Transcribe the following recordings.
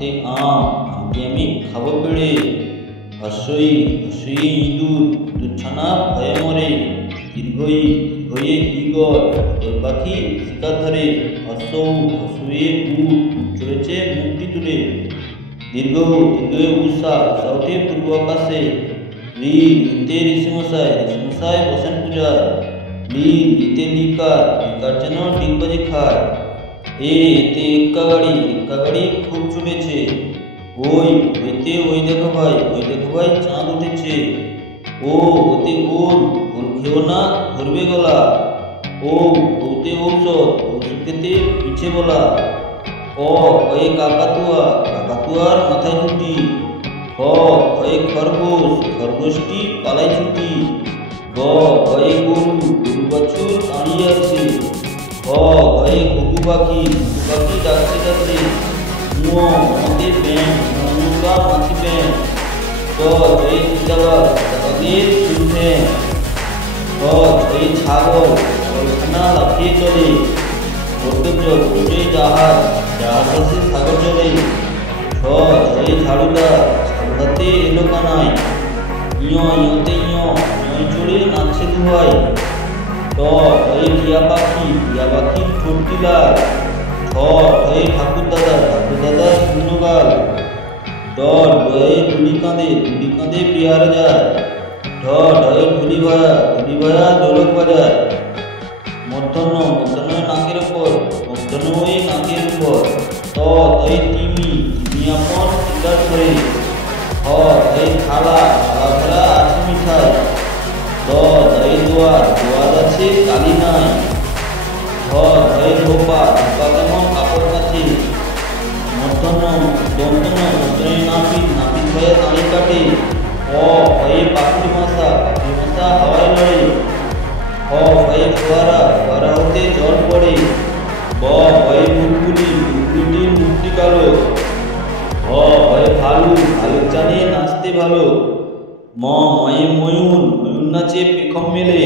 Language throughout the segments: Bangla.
হাতে আম, আমটি আমি খাবো পেড়ে। হর্ষই হর্ষই ইঁদুর, ইঁদুরছানা ভয়ে মরে। দীর্ঘই দীর্ঘয়ে ঈগল, ঈগল পাখি শিকার ধরে। হর্ষৌ হর্ষয়ে উট, উট চড়েছে মুখটি তুলে। দীর্ঘ দীর্ঘয়ে উষা, উষা ওঠে পূর্ব আকাশে। ঋ ঋতে ঋষিমশাই, ঋষিমশাই বসেন পূজায়। লিতে লিকার, লিকার যেন ডিগবাজি খায়। এতে এক্কা গাড়ি খুব ছুটেছে। ওইতে ওই দেখো ভাই চাঁদ উঠেছে। ওতে ওল, ওল খেও না ধরবে গলা। ওতে ঔষধ, ঔষধ খেতে পিছে বলা। কয়ে কাকাতুয়া, কাকাতুয়ার মাথায় ছুটি। খয়ে খরগোশ, খরগোশটি পালায় ছুটি। গয়ে গরু, গরু বাছুর দাঁড়িয়ে আছে। গয়ে ঘুঘু পাখি, ঘুঘু পাখি ডাকছে ডাকছে। মতে ব্যাং, নৌকা মাছি ব্যাং। জয়ে চিতাবাঘ, চিতাবাঘের চুল ঠ্যাং। ছয়ে ছাগল, ছাগলখানা লাফিয়ে চলে। বর্তব্য জাহাজ, জাহাজ আসে সাগর চলে। ছয়ে ঝাড়ুদার, ঝাড়ুদাতে এলো কানাই। ইয়তে ইয় চড়ে নাচছে দুহাই। হয়ে টিয়া পাখি, টিয়া পাখির ঠোঁটটি লাল। হয়ে ঠাকুর দাদা শূন্যগাল। ডয়ে ডুলি কাঁদে পিয়ার যায়। ঢয়ে ঢুলি ভায়া ঢোলক বাজায়। মূর্ধন্য নাকের উপর, নাকের উপর। তয়ে তিমি আপন শিকার করে। হয়ে থালা ভরা আছে মিঠাই। দয়ে দোয়ার আছে কালি নাই। হয়ে ধোপা কেমন কাপড় কাছে। দন্তনে নাপিত ভয়ে দাঁড়ি কাটে। হয়ে পাখির মশা হাওয়ায় লড়ে। হয়ে ফোয়ারা হতে জল পড়ে। হয়ে বুলবুলিটির মুখটি কালো। হয়ে ভালু জানে নাচতে ভালো। ময়ে ময়ূর নাচে পেখম মেলে।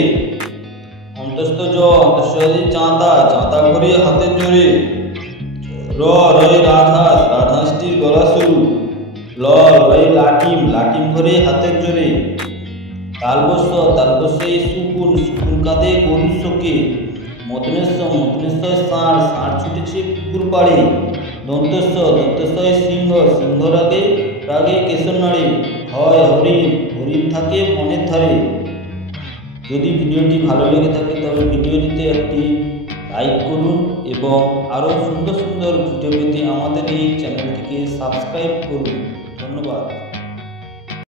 অন্তস্থ চাঁতা করে হাতের জোরে। রয়ে রাজহাঁসটির গলা সরু। রয়ে লাটিম করে হাতের জোরে। তালবস্য শুকুন কাঁদে গরুর শোকে। মদনেশ্বর ষাঁড় ছুটেছে পুকুর পাড়ে। দন্তস্ব সিংহ রাগে কেশর নাড়ে। হয় হরিণ থাকে বনের ধারে। যদি ভিডিওটি ভালো লেগে থাকে তবে ভিডিওটিতে একটি লাইক করুন এবং আরও সুন্দর ভিডিও পেতে আমাদের এই চ্যানেলটিকে সাবস্ক্রাইব করুন। ধন্যবাদ।